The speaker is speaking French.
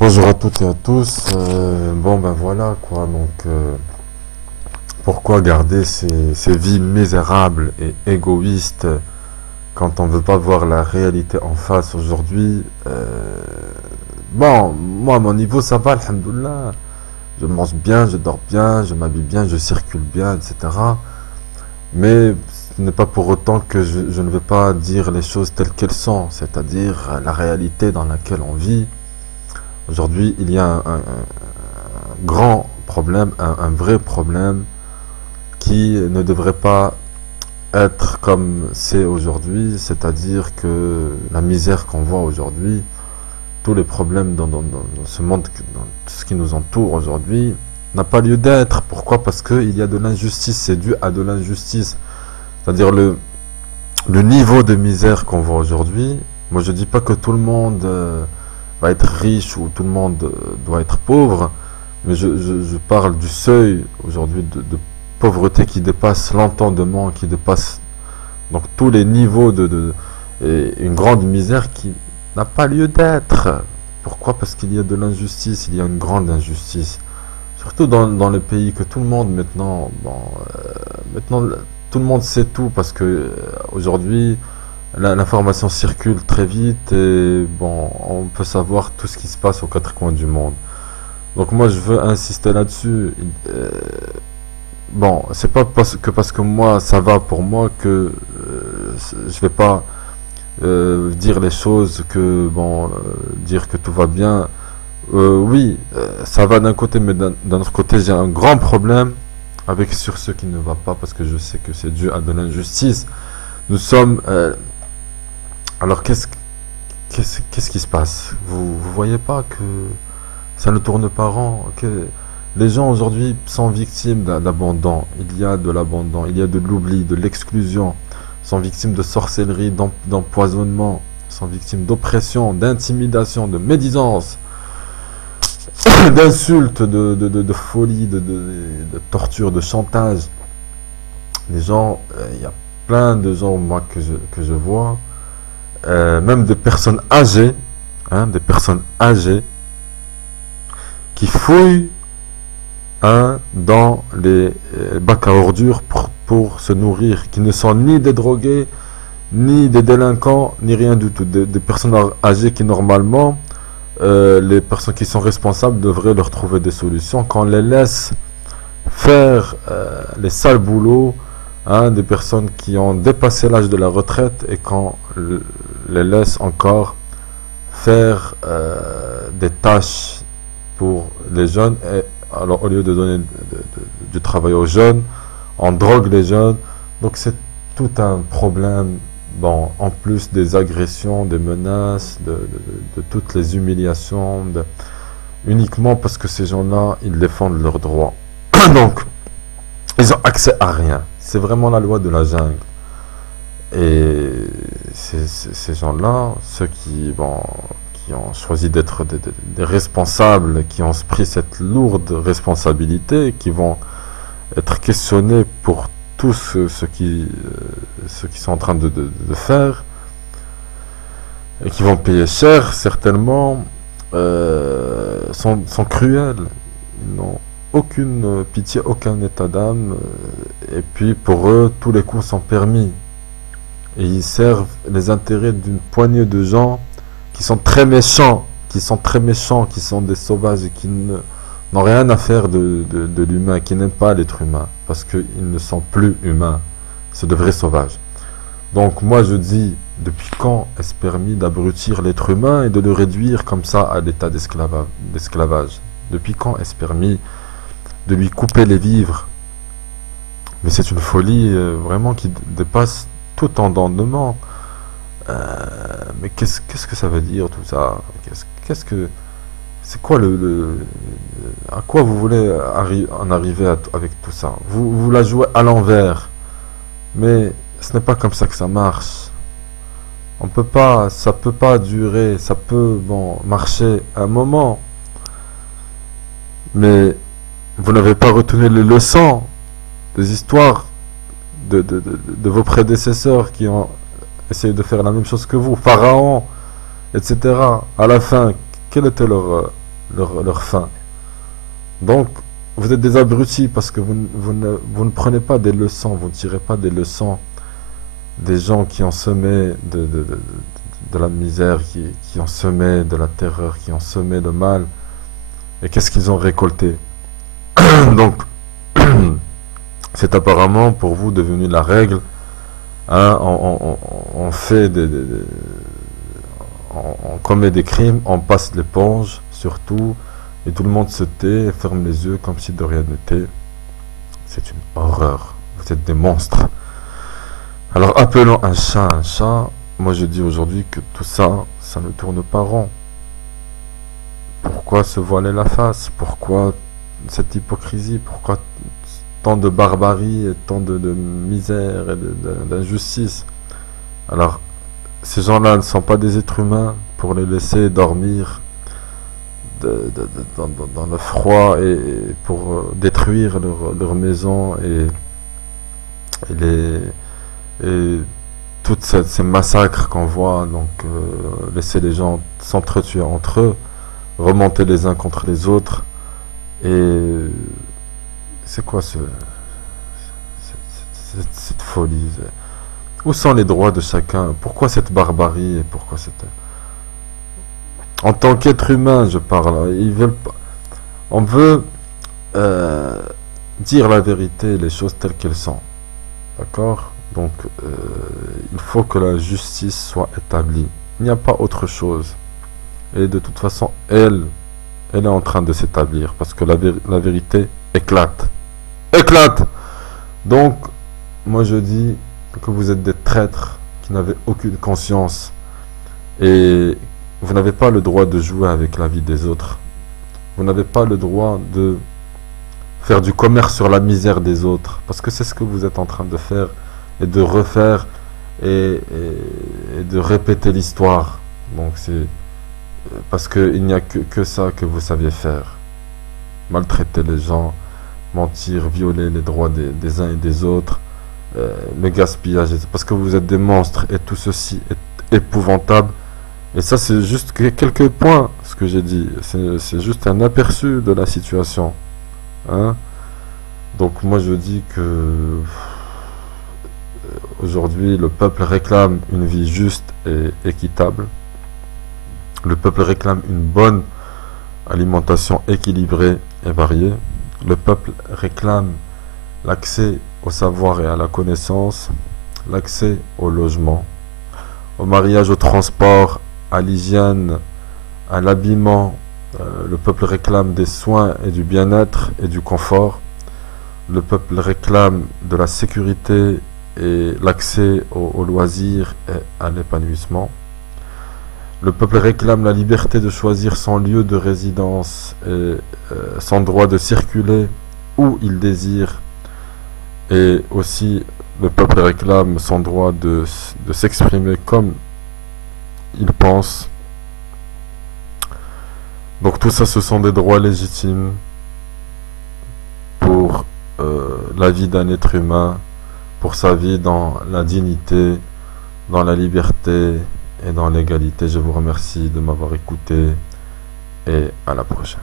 Bonjour à toutes et à tous. Bon ben voilà quoi. Pourquoi garder ces vies misérables et égoïstes quand on veut pas voir la réalité en face aujourd'hui? Bon, moi à mon niveau ça va, alhamdoulilah. Je mange bien, je dors bien, je m'habille bien, je circule bien, etc. Mais ce n'est pas pour autant que je ne veux pas dire les choses telles qu'elles sont, c'est-à-dire la réalité dans laquelle on vit. Aujourd'hui, il y a un grand problème, un vrai problème qui ne devrait pas être comme c'est aujourd'hui, c'est-à-dire que la misère qu'on voit aujourd'hui, tous les problèmes dans ce monde, dans tout ce qui nous entoure aujourd'hui, n'a pas lieu d'être. Pourquoi? Parce qu'il y a de l'injustice, c'est dû à de l'injustice. C'est-à-dire le niveau de misère qu'on voit aujourd'hui. Moi, je dis pas que tout le monde va être riche ou tout le monde doit être pauvre, mais je parle du seuil aujourd'hui de pauvreté qui dépasse l'entendement, qui dépasse donc tous les niveaux et une grande misère qui n'a pas lieu d'être. Pourquoi? Parce qu'il y a de l'injustice, il y a une grande injustice. Surtout dans les pays que tout le monde maintenant, maintenant tout le monde sait tout parce que aujourd'hui l'information circule très vite et bon, on peut savoir tout ce qui se passe aux quatre coins du monde. Donc moi je veux insister là-dessus. Bon, c'est pas parce que moi ça va pour moi que je vais pas dire les choses que bon dire que tout va bien. Oui, ça va d'un côté, mais d'un autre côté j'ai un grand problème avec sur ce qui ne va pas parce que je sais que c'est dû à de l'injustice. Nous sommes alors qu'est-ce qui se passe? Vous voyez pas que ça ne tourne pas rond, que les gens aujourd'hui sont victimes d'abandon. Il y a de l'abandon, il y a de l'oubli, de l'exclusion, sont victimes de sorcellerie, d'empoisonnement, sont victimes d'oppression, d'intimidation, de médisance, d'insultes, de folie, de torture, de chantage. Les gens, il y a plein de gens, moi, que je vois, même des personnes âgées, qui fouillent dans les bacs à ordures pour se nourrir, qui ne sont ni des drogués, ni des délinquants, ni rien du tout. Des personnes âgées qui normalement, les personnes qui sont responsables devraient leur trouver des solutions. Quand on les laisse faire les sales boulots, des personnes qui ont dépassé l'âge de la retraite et qu'on les laisse encore faire des tâches pour les jeunes. Et alors, au lieu de donner du travail aux jeunes, on drogue les jeunes. Donc, c'est tout un problème. Bon, en plus des agressions, des menaces, de toutes les humiliations, uniquement parce que ces gens-là, ils défendent leurs droits. Donc, ils ont accès à rien. C'est vraiment la loi de la jungle. Et ces gens-là, ceux qui ont choisi d'être des responsables, qui ont pris cette lourde responsabilité, qui vont être questionnés pour tout ce qu'ils sont en train de faire, et qui vont payer cher, certainement, sont cruels. Ils n'ont aucune pitié, aucun état d'âme, et puis pour eux, tous les coups sont permis. Et ils servent les intérêts d'une poignée de gens qui sont très méchants, qui sont des sauvages et qui n'ont rien à faire de l'humain, qui n'aiment pas l'être humain, parce qu'ils ne sont plus humains, c'est de vrais sauvages. Donc moi je dis, depuis quand est-ce permis d'abrutir l'être humain et de le réduire comme ça à l'état d'esclavage? Depuis quand est-ce permis de lui couper les vivres? Mais c'est une folie vraiment qui dépasse tout entendement. Mais qu'est-ce que ça veut dire tout ça? Qu'est-ce que c'est quoi à quoi vous voulez en arriver avec tout ça? Vous la jouez à l'envers, mais ce n'est pas comme ça que ça marche. On peut pas, ça peut pas durer, ça peut bon marcher un moment, mais vous n'avez pas retenu les leçons des histoires de vos prédécesseurs qui ont essayé de faire la même chose que vous, Pharaon, etc. À la fin, quelle était leur leur faim. Donc, vous êtes des abrutis parce que vous ne prenez pas des leçons, vous ne tirez pas des leçons des gens qui ont semé de la misère, qui ont semé de la terreur, qui ont semé le mal. Et qu'est-ce qu'ils ont récolté? Donc, c'est apparemment pour vous devenu la règle. Hein, on fait on commet des crimes, on passe l'éponge, surtout, et tout le monde se tait et ferme les yeux comme si de rien n'était. C'est une horreur. Vous êtes des monstres. Alors appelons un chat un chat. Moi je dis aujourd'hui que tout ça, ça ne tourne pas rond. Pourquoi se voiler la face? Pourquoi cette hypocrisie? Pourquoi tant de barbarie et tant de misère et d'injustice? Alors, ces gens-là ne sont pas des êtres humains pour les laisser dormir dans le froid et pour détruire leur maison et les et toutes ces massacres qu'on voit, donc laisser les gens s'entretuer entre eux, remonter les uns contre les autres. Et c'est quoi cette folie? Où sont les droits de chacun? Pourquoi cette barbarie et pourquoi cette... En tant qu'être humain, je parle. Ils veulent pas... On veut dire la vérité, les choses telles qu'elles sont. D'accord? Donc, il faut que la justice soit établie. Il n'y a pas autre chose. Et de toute façon, elle est en train de s'établir parce que la vérité éclate. Éclate! Donc, moi je dis que vous êtes des traîtres qui n'avez aucune conscience et vous n'avez pas le droit de jouer avec la vie des autres. Vous n'avez pas le droit de faire du commerce sur la misère des autres parce que c'est ce que vous êtes en train de faire et de refaire et de répéter l'histoire. Donc c'est parce qu'il n'y a que ça que vous saviez faire. Maltraiter les gens, mentir, violer les droits des uns et des autres, le gaspillage, parce que vous êtes des monstres et tout ceci est épouvantable. Et ça c'est juste quelques points, ce que j'ai dit. C'est juste un aperçu de la situation. Hein? Donc moi je dis que aujourd'hui le peuple réclame une vie juste et équitable. Le peuple réclame une bonne alimentation équilibrée et variée. Le peuple réclame l'accès au savoir et à la connaissance, l'accès au logement, au mariage, au transport, à l'hygiène, à l'habillement. Le peuple réclame des soins et du bien-être et du confort. Le peuple réclame de la sécurité et l'accès aux loisirs et à l'épanouissement. Le peuple réclame la liberté de choisir son lieu de résidence et son droit de circuler où il désire. Et aussi, le peuple réclame son droit de s'exprimer comme il pense. Donc tout ça, ce sont des droits légitimes pour la vie d'un être humain, pour sa vie dans la dignité, dans la liberté et dans l'égalité. Je vous remercie de m'avoir écouté et à la prochaine.